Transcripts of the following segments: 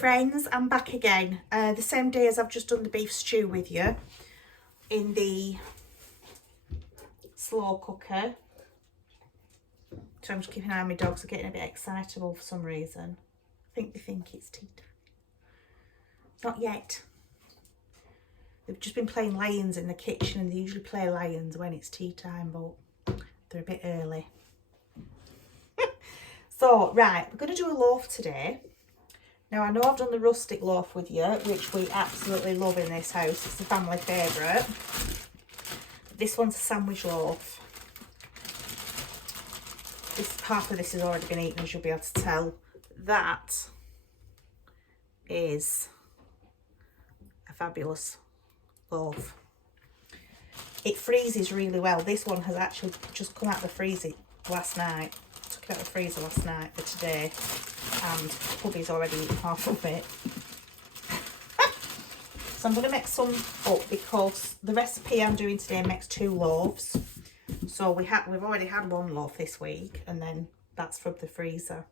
friends, I'm back again. The same day as I've just done the beef stew with you in the slow cooker. So I'm just keeping an eye on my dogs. Are getting a bit excitable for some reason. I think they think it's tea time. Not yet. They've just been playing lions in the kitchen, and they usually play lions when it's tea time, but they're a bit early. So, right, we're going to do a loaf today. Now, I know I've done the rustic loaf with you, which we absolutely love in this house. It's a family favourite. This one's a sandwich loaf. Half of this has already been eaten, as you'll be able to tell. That is a fabulous loaf. It freezes really well. This one has actually just come out of the freezer last night. Took it out of the freezer last night for today, and hubby's already eaten half of it. So I'm going to make some up because the recipe I'm doing today makes 2 loaves. So we've already had 1 loaf this week, and then that's from the freezer.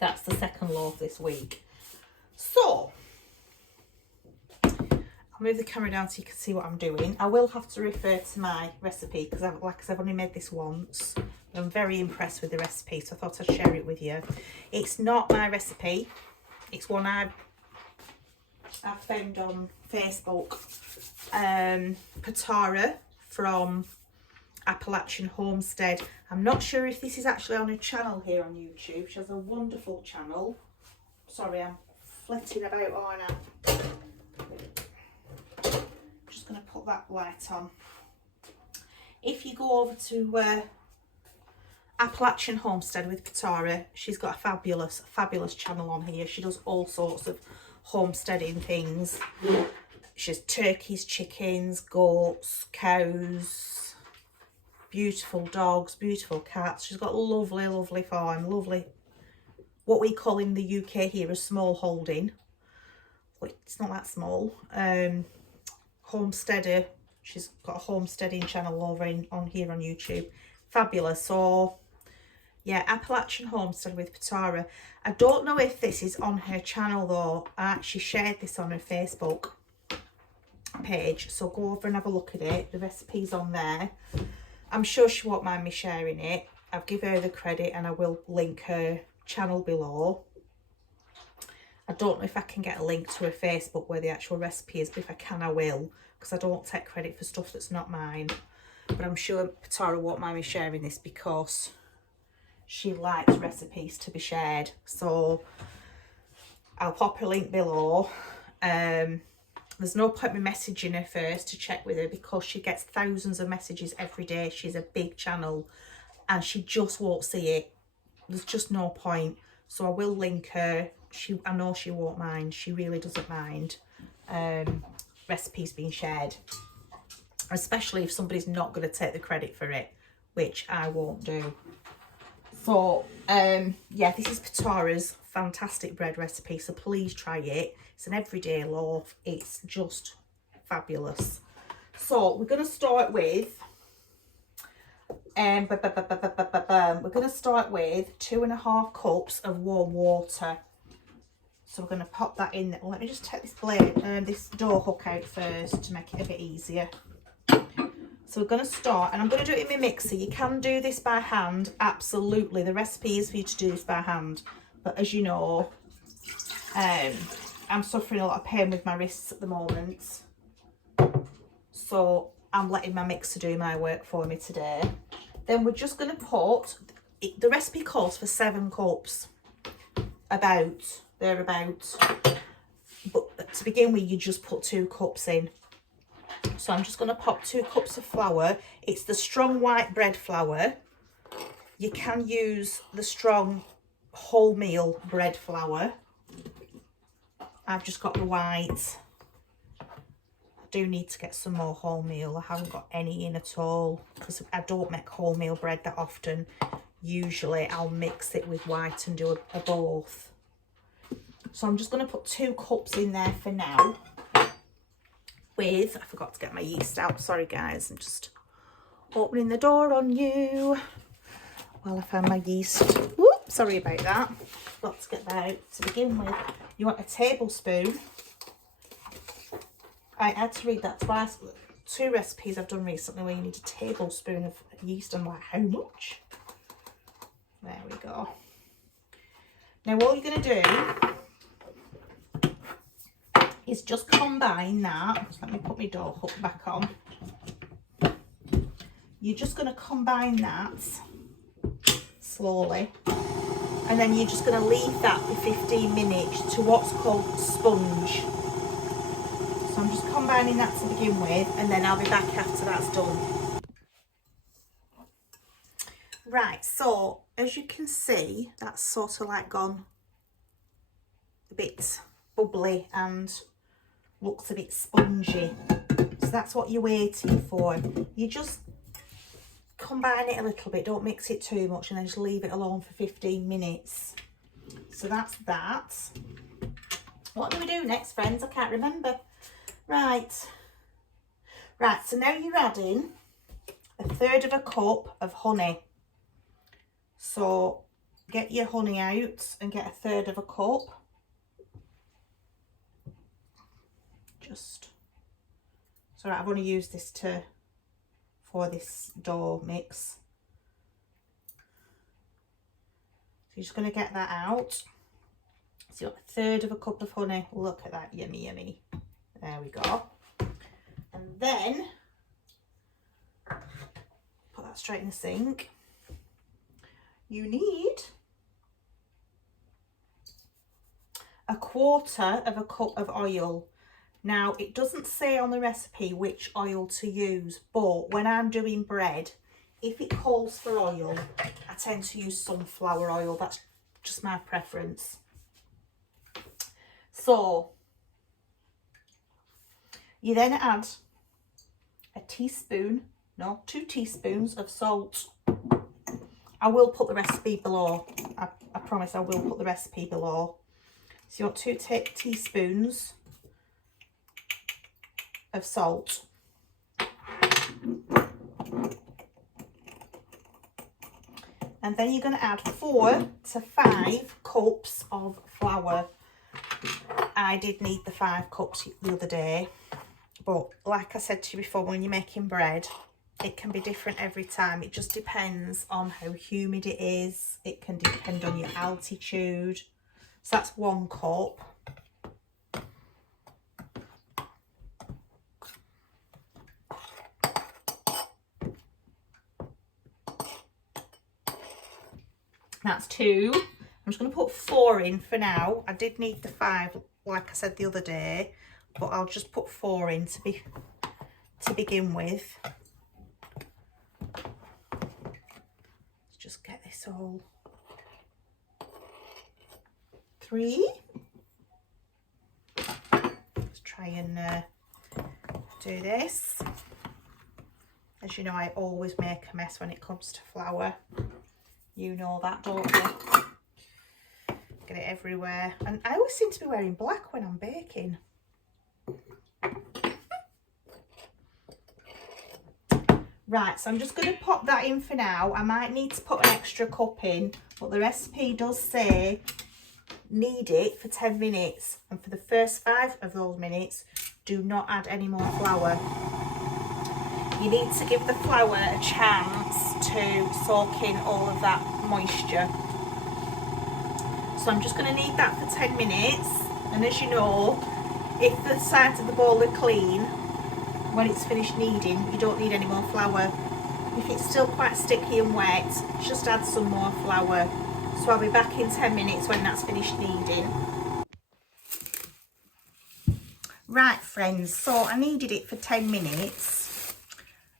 That's the 2nd loaf this week. So I'll move the camera down so you can see what I'm doing. I will have to refer to my recipe because, like I said, I've only made this once. I'm very impressed with the recipe, so I thought I'd share it with you. It's not my recipe. It's one I've found on Facebook. Patara from Appalachian Homestead. I'm not sure if this is actually on a channel here on YouTube. She has a wonderful channel. Sorry, I'm flitting about, aren't I? Just going to put that light on. If you go over to Appalachian Homestead with Patara, she's got a fabulous channel on here. She does all sorts of homesteading things. She has turkeys, chickens, goats, cows, beautiful dogs, beautiful cats. She's got a lovely farm, lovely, what we call in the UK here a small holding. It's not that small. Homesteader. She's got a homesteading channel over on here on YouTube. Fabulous. So yeah, Appalachian Homestead with Patara. I don't know if this is on her channel though. I actually shared this on her Facebook page, so go over and have a look at it. The recipe's on there. I'm sure she won't mind me sharing it. I'll give her the credit, and I will link her channel below. I don't know if I can get a link to her Facebook where the actual recipe is, but if I can, I will, because I don't take credit for stuff that's not mine. But I'm sure Patara won't mind me sharing this because she likes recipes to be shared. So I'll pop a link below. There's no point me messaging her first to check with her because she gets thousands of messages every day. She's a big channel and she just won't see it. There's just no point. So I will link her. I know she won't mind. She really doesn't mind recipes being shared, especially if somebody's not going to take the credit for it, which I won't do. So yeah, this is Patara's fantastic bread recipe, so please try it. It's an everyday loaf. It's just fabulous. So we're going to start with we're going to start with 2.5 cups of warm water. So we're going to pop that in. Let me just take this blade and this door hook out first to make it a bit easier. So we're going to start, and I'm going to do it in my mixer. You can do this by hand, absolutely. The recipe is for you to do this by hand. But as you know, I'm suffering a lot of pain with my wrists at the moment. So I'm letting my mixer do my work for me today. Then we're just going to put, the recipe calls for 7 cups, thereabouts. But to begin with, you just put 2 cups in. So I'm just going to pop 2 cups of flour. It's the strong white bread flour. You can use the strong wholemeal bread flour. I've just got the white. I do need to get some more wholemeal. I haven't got any in at all because I don't make wholemeal bread that often. Usually I'll mix it with white and do a both. So I'm just going to put 2 cups in there for now. I forgot to get my yeast out. Sorry guys, I'm just opening the door on you while I find my yeast. Whoop, sorry about that. Got to get that out to begin with. You want a tablespoon. I had to read that twice. 2 recipes I've done recently where you need a tablespoon of yeast. I'm like, how much? There we go. Now all you're going to do is just combine that. Let me put my dough hook back on. You're just going to combine that slowly, and then you're just going to leave that for 15 minutes to what's called sponge. So I'm just combining that to begin with, and then I'll be back after that's done. Right, so as you can see, that's sort of like gone a bit bubbly and looks a bit spongy. So that's what you're waiting for. You just combine it a little bit, don't mix it too much, and then just leave it alone for 15 minutes. So that's that. What do we do next, friends? I can't remember. Right, so now you're adding 1/3 cup of honey. So get your honey out and get 1/3 cup. Just, so I've only used this for this dough mix. So you're just going to get that out. So you got 1/3 cup of honey. Look at that, yummy, yummy. There we go. And then put that straight in the sink. You need 1/4 cup of oil. Now, it doesn't say on the recipe which oil to use, but when I'm doing bread, if it calls for oil, I tend to use sunflower oil. That's just my preference. So you then add 2 teaspoons of salt. I will put the recipe below. I promise I will put the recipe below. So you want 2 teaspoons of salt. And then you're going to add 4 to 5 cups of flour. I did need the 5 cups the other day, but like I said to you before, when you're making bread, it can be different every time. It just depends on how humid it is. It can depend on your altitude. So that's 1 cup. That's 2. I'm just going to put 4 in for now. I did need the 5, like I said the other day, but I'll just put 4 in to begin with. Let's just get this all. 3. Let's try and do this. As you know, I always make a mess when it comes to flour. You know that, don't you? Get it everywhere. And I always seem to be wearing black when I'm baking. Right, so I'm just going to pop that in for now. I might need to put an extra cup in, but the recipe does say knead it for 10 minutes. And for the first 5 of those minutes, do not add any more flour. You need to give the flour a chance to soak in all of that moisture. So I'm just going to knead that for 10 minutes. And as you know, if the sides of the bowl are clean, when it's finished kneading, you don't need any more flour. If it's still quite sticky and wet, just add some more flour. So I'll be back in 10 minutes when that's finished kneading. Right, friends, so I kneaded it for 10 minutes.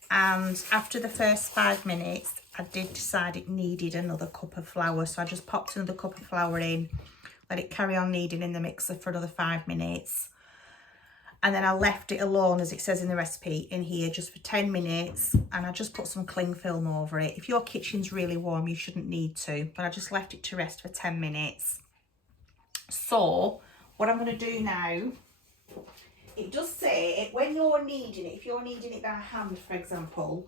And after the first 5 minutes, I did decide it needed another cup of flour. So I just popped another cup of flour in, let it carry on kneading in the mixer for another 5 minutes. And then I left it alone, as it says in the recipe in here, just for 10 minutes. And I just put some cling film over it. If your kitchen's really warm, you shouldn't need to. But I just left it to rest for 10 minutes. So what I'm going to do now, it does say when you're kneading it, if you're kneading it by hand, for example,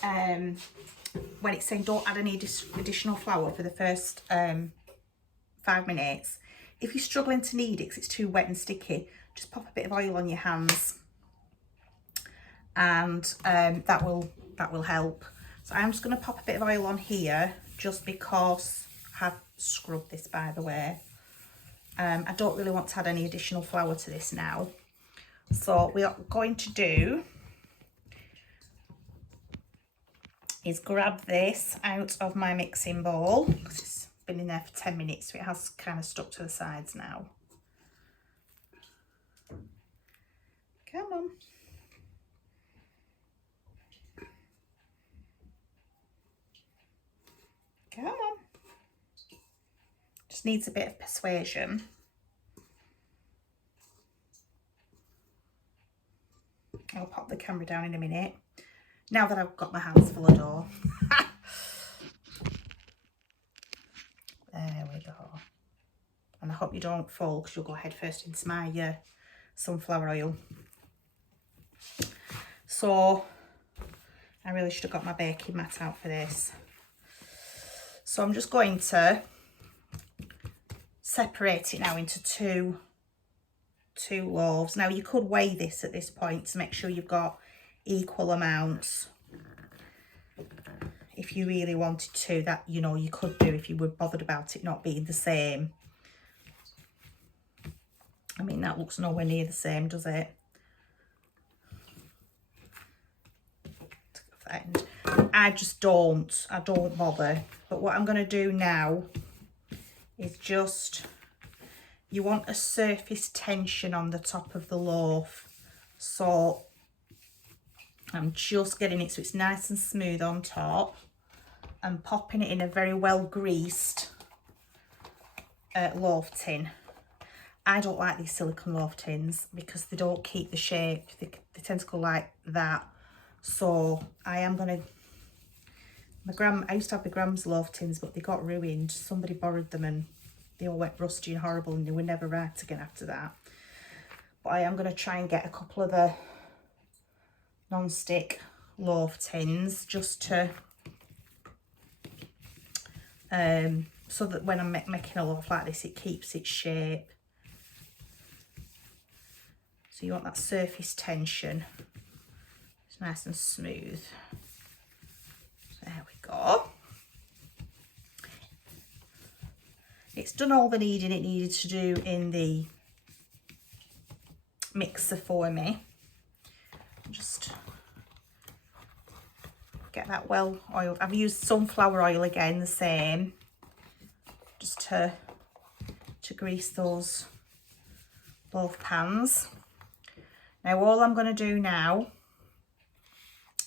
when it's saying don't add any additional flour for the first 5 minutes, if you're struggling to knead it because it's too wet and sticky, just pop a bit of oil on your hands, and that will help. So I'm just going to pop a bit of oil on here just because I have scrubbed this, by the way. I don't really want to add any additional flour to this now. So what we're going to do is grab this out of my mixing bowl, because it's been in there for 10 minutes, so it has kind of stuck to the sides now. Come on. Come on. Just needs a bit of persuasion. I'll pop the camera down in a minute, now that I've got my hands full of dough. There we go. And I hope you don't fall, because you'll go head first into my sunflower oil. So I really should have got my baking mat out for this. So I'm just going to separate it now into two loaves. Now you could weigh this at this point to make sure you've got equal amounts. If you really wanted to, that, you know, you could do if you were bothered about it not being the same. I mean, that looks nowhere near the same, does it? And I don't bother. But what I'm going to do now is just, you want a surface tension on the top of the loaf. So I'm just getting it so it's nice and smooth on top, and popping it in a very well greased loaf tin. I don't like these silicone loaf tins because they don't keep the shape. They tend to go like that. So I am going to, I used to have my grandma's loaf tins, but they got ruined. Somebody borrowed them and they all went rusty and horrible, and they were never right again after that. But I am going to try and get a couple of the non-stick loaf tins, just to so that when I'm making a loaf like this, it keeps its shape. So you want that surface tension. It's nice and smooth. There we go. It's done all the kneading it needed to do in the mixer for me. Just get that well oiled. I've used sunflower oil again, the same, just to grease those loaf pans. Now all I'm going to do now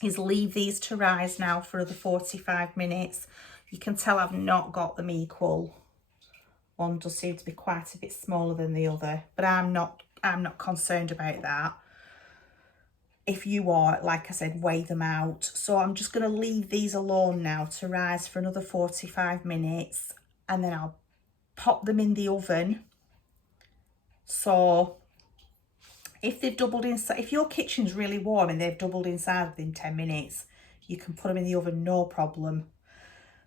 is leave these to rise now for another 45 minutes. You can tell I've not got them equal. One does seem to be quite a bit smaller than the other, but I'm not concerned about that. If you are, like I said, weigh them out. So I'm just going to leave these alone now to rise for another 45 minutes, and then I'll pop them in the oven. So if they've doubled inside, if your kitchen's really warm and they've doubled inside within 10 minutes, you can put them in the oven, no problem.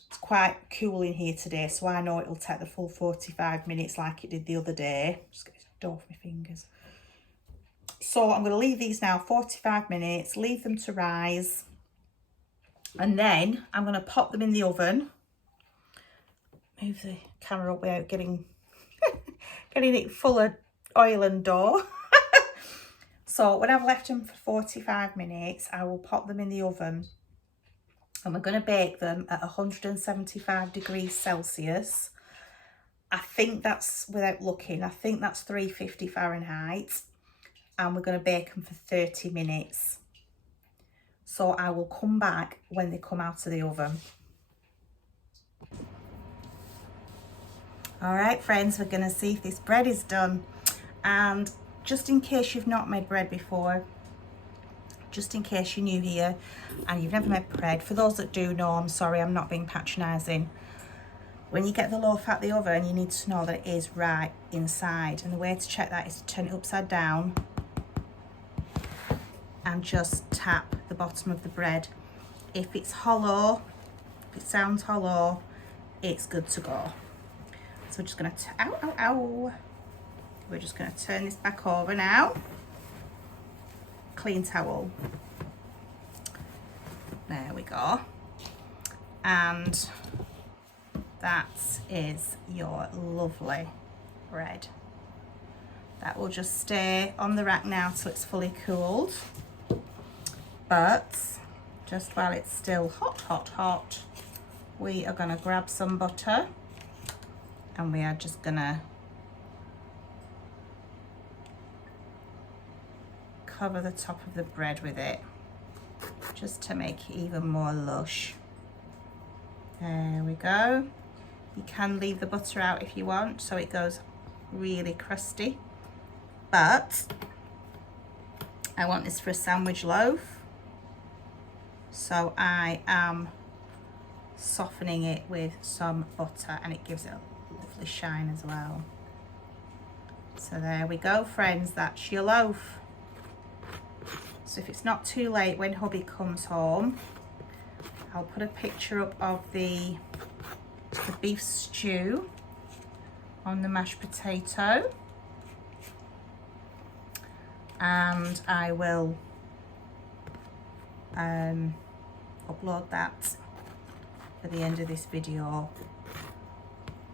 It's quite cool in here today, so I know it'll take the full 45 minutes like it did the other day. Just get this dough off my fingers. So I'm going to leave these now 45 minutes, leave them to rise, and then I'm going to pop them in the oven. Move the camera up without getting it full of oil and dough. So when I've left them for 45 minutes, I will pop them in the oven, and we're going to bake them at 175 degrees Celsius. I think that's, without looking, I think that's 350 Fahrenheit. And we're going to bake them for 30 minutes. So I will come back when they come out of the oven. All right, friends, we're going to see if this bread is done. And just in case you've not made bread before, just in case you're new here and you've never made bread, for those that do know, I'm sorry, I'm not being patronising. When you get the loaf out the oven, you need to know that it is right inside. And the way to check that is to turn it upside down and just tap the bottom of the bread. If it's hollow, if it sounds hollow, it's good to go. So we're just going to, ow, ow, ow. We're just going to turn this back over now. Clean towel. There we go. And that is your lovely bread. That will just stay on the rack now till it's fully cooled. But just while it's still hot, hot, hot, we are going to grab some butter and we are just going to cover the top of the bread with it, just to make it even more lush. There we go. You can leave the butter out if you want, so it goes really crusty. But I want this for a sandwich loaf, so I am softening it with some butter, and it gives it a lovely shine as well. So there we go, friends, that's your loaf. So if it's not too late when hubby comes home, I'll put a picture up of the beef stew on the mashed potato, and I will upload that at the end of this video,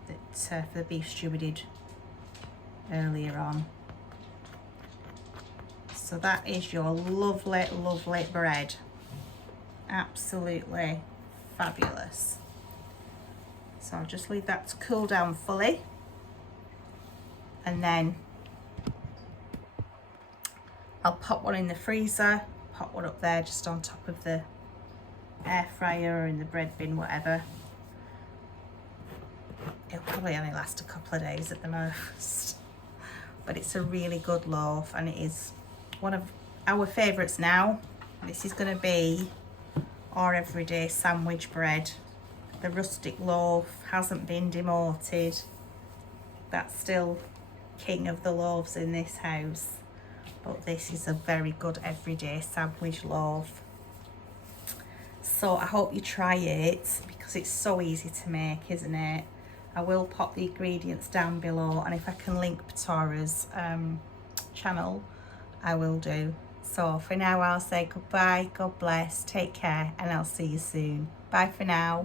that for the beef stew we did earlier on. So that is your lovely, lovely bread. Absolutely fabulous. So I'll just leave that to cool down fully, and then I'll pop one in the freezer, pop one up there just on top of the air fryer or in the bread bin, whatever. It'll probably only last a couple of days at the most, but it's a really good loaf, and it is one of our favourites now. This is going to be our everyday sandwich bread. The rustic loaf hasn't been demoted. That's still king of the loaves in this house, but this is a very good everyday sandwich loaf. So I hope you try it, because it's so easy to make, isn't it? I will pop the ingredients down below, and if I can link Patara's channel, I will do. So for now, I'll say goodbye, God bless, take care, and I'll see you soon. Bye for now.